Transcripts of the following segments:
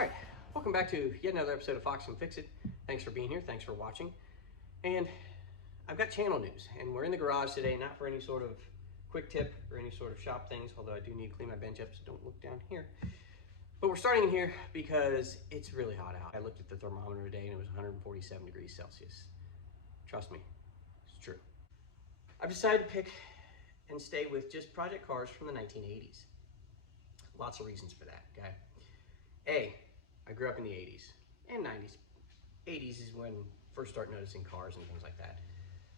All right, welcome back to yet another episode of Fox and Fix It. Thanks for being here, thanks for watching. And I've got channel news, and we're in the garage today, not for any sort of quick tip or any sort of shop things, although I do need to clean my bench up, so don't look down here. But we're starting in here because it's really hot out. I looked at the thermometer today and it was 147 degrees Celsius. Trust me, it's true. I've decided to pick and stay with just project cars from the 1980s. Lots of reasons for that, okay? A, I grew up in the 80s and 90s. 80s is when I first start noticing cars and things like that.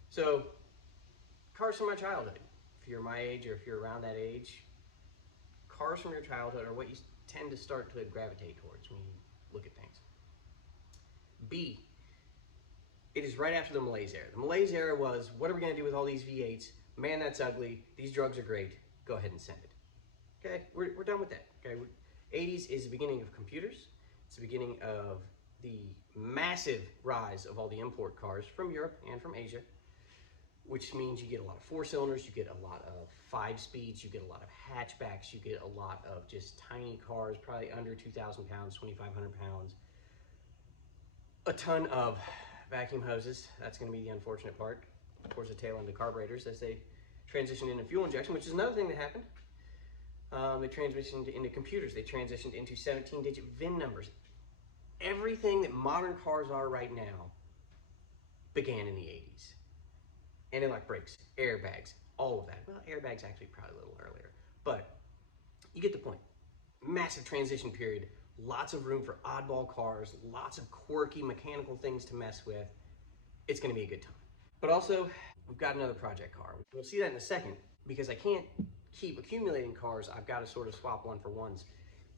So, cars from my childhood. If you're my age or if you're around that age, cars from your childhood are what you tend to start to gravitate towards when you look at things. B, it is right after the Malaise era. The Malaise era was, what are we going to do with all these V8s? Man, that's ugly. These drugs are great. Go ahead and send it. Okay, we're done with that. Okay, 80s is the beginning of computers. It's the beginning of the massive rise of all the import cars from Europe and from Asia, which means you get a lot of 4-cylinders, you get a lot of 5-speeds, you get a lot of hatchbacks, you get a lot of just tiny cars, probably under 2,000 pounds, 2,500 pounds. A ton of vacuum hoses. That's going to be the unfortunate part. Of course, the tail end of carburetors as they transitioned into fuel injection, which is another thing that happened. They transitioned into computers. They transitioned into 17-digit VIN numbers. Everything that modern cars are right now began in the 80s. Anti-lock brakes, airbags, all of that. Well, airbags actually probably a little earlier, but you get the point. Massive transition period, lots of room for oddball cars, lots of quirky mechanical things to mess with. It's gonna be a good time. But also, we've got another project car. We'll see that in a second, because I can't keep accumulating cars. I've got to sort of swap one for ones.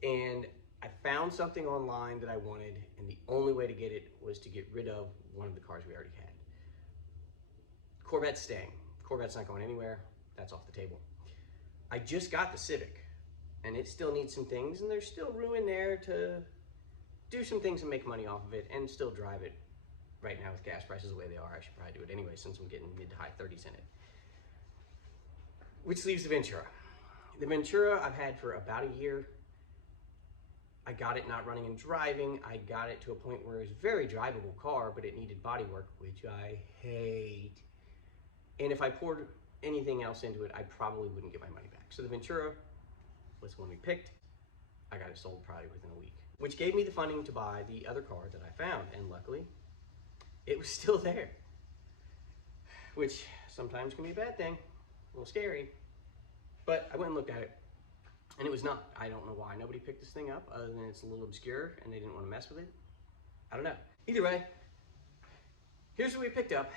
And I found something online that I wanted, and the only way to get it was to get rid of one of the cars we already had. Corvette's staying. Corvette's not going anywhere. That's off the table. I just got the Civic, and it still needs some things, and there's still room in there to do some things and make money off of it and still drive it. Right now with gas prices the way they are, I should probably do it anyway since I'm getting mid to high 30s in it. Which leaves the Ventura. The Ventura I've had for about a year. I got it not running and driving. I got it to a point where it was a very drivable car, but it needed body work, which I hate. And if I poured anything else into it, I probably wouldn't get my money back. So the Ventura was the one we picked. I got it sold probably within a week, which gave me the funding to buy the other car that I found. And luckily, it was still there, which sometimes can be a bad thing, a little scary. But I went and looked at it, and it was not. I don't know why nobody picked this thing up, other than it's a little obscure and they didn't want to mess with it. I don't know. Either way, here's what we picked up,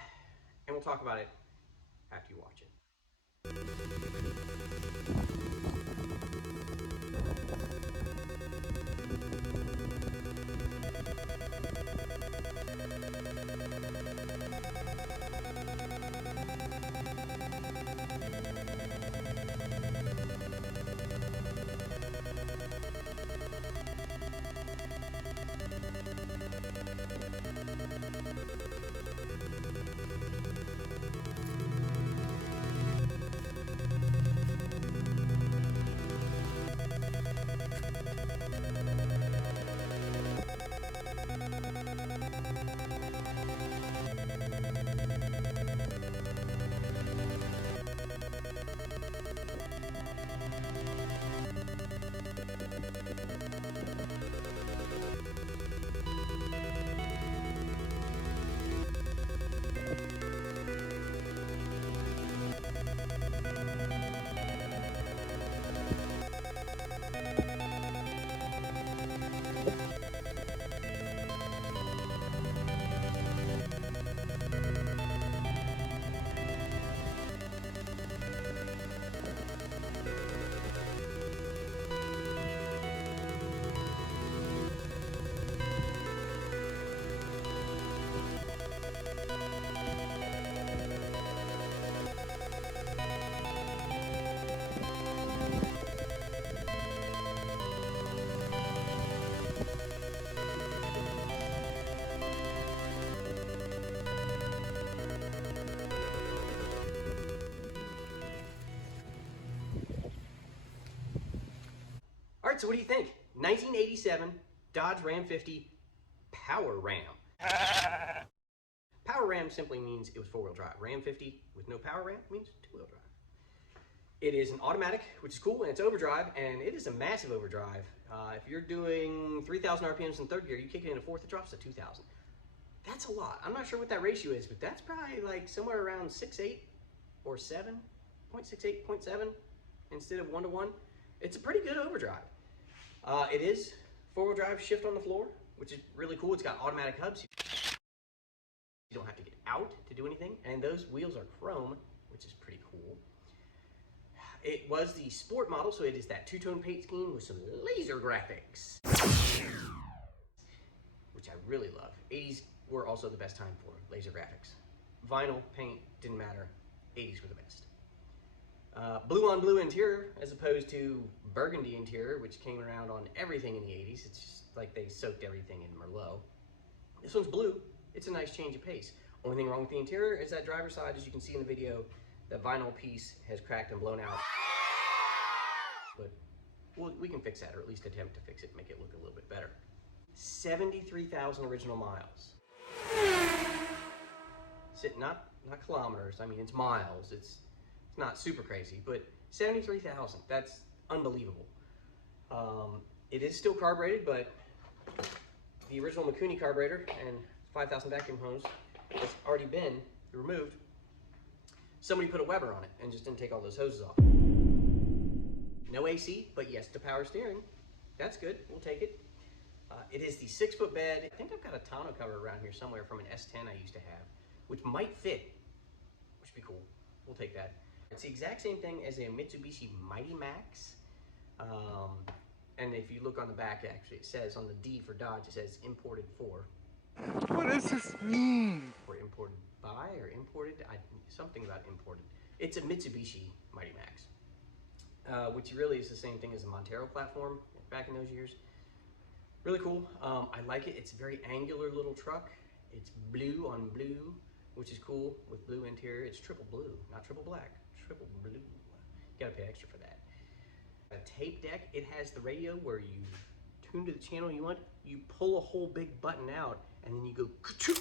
and we'll talk about it after you watch it. All right, so what do you think? 1987 Dodge Ram 50 Power Ram. Power Ram simply means it was four-wheel drive. Ram 50 with no power ram means two-wheel drive. It is an automatic, which is cool, and it's overdrive, and it is a massive overdrive. If you're doing 3,000 RPMs in third gear, you kick it in a fourth, it drops to 2,000. That's a lot. I'm not sure what that ratio is, but that's probably like somewhere around 6.8 or 7, 0.68, 0.7 instead of 1-to-1. It's a pretty good overdrive. It is four-wheel drive, shift on the floor, which is really cool. It's got automatic hubs. You don't have to get out to do anything, and those wheels are chrome, which is pretty cool. It was the sport model, so it is that two-tone paint scheme with some laser graphics, which I really love. 80s were also the best time for laser graphics. Vinyl paint didn't matter. 80s were the best. Blue on blue interior as opposed to burgundy interior, which came around on everything in the 80s. It's just like they soaked everything in Merlot. This one's blue. It's a nice change of pace. Only thing wrong with the interior is that driver's side, as you can see in the video, the vinyl piece has cracked and blown out. But we can fix that, or at least attempt to fix it, make it look a little bit better. 73,000 original miles. Not kilometers, I mean it's miles. It's not super crazy, but 73,000, that's unbelievable. It is still carbureted, but the original Mikuni carburetor and 5,000 vacuum hose has already been removed. Somebody put a Weber on it and just didn't take all those hoses off. No AC, but yes to power steering. That's good, we'll take it. It is the 6-foot bed. I think I've got a tonneau cover around here somewhere from an S10 I used to have, which might fit, which would be cool. We'll take that. It's the exact same thing as a Mitsubishi Mighty Max. And if you look on the back, actually, it says on the D for Dodge, it says imported for. What does this mean? Or imported by, or imported, something about imported. It's a Mitsubishi Mighty Max, which really is the same thing as a Montero platform back in those years. Really cool. I like it. It's a very angular little truck. It's blue on blue, which is cool with blue interior. It's triple blue, not triple black, triple blue. You gotta pay extra for that. A tape deck. It has the radio where you tune to the channel you want. You pull a whole big button out, and then you go ka-choo,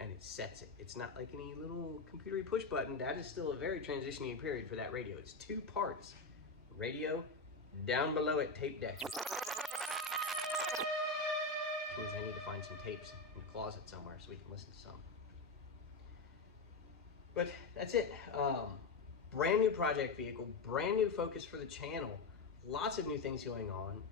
and it sets it. It's not like any little computery push button. That is still a very transitioning period for that radio. It's 2 parts. Radio, down below it, tape deck. Which means I need to find some tapes in the closet somewhere so we can listen to some. But that's it. Brand new project vehicle, brand new focus for the channel, lots of new things going on.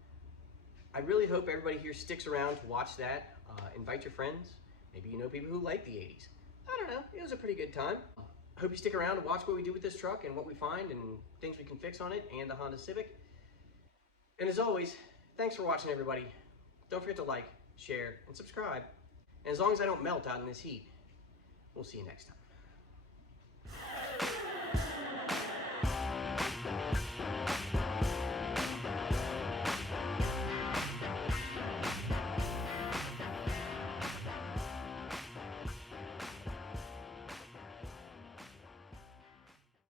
I really hope everybody here sticks around to watch that. Invite your friends. Maybe you know people who like the 80s. I don't know, it was a pretty good time. I hope you stick around and watch what we do with this truck and what we find and things we can fix on it and the Honda Civic. And as always, thanks for watching, everybody. Don't forget to like, share, and subscribe. And as long as I don't melt out in this heat, we'll see you next time.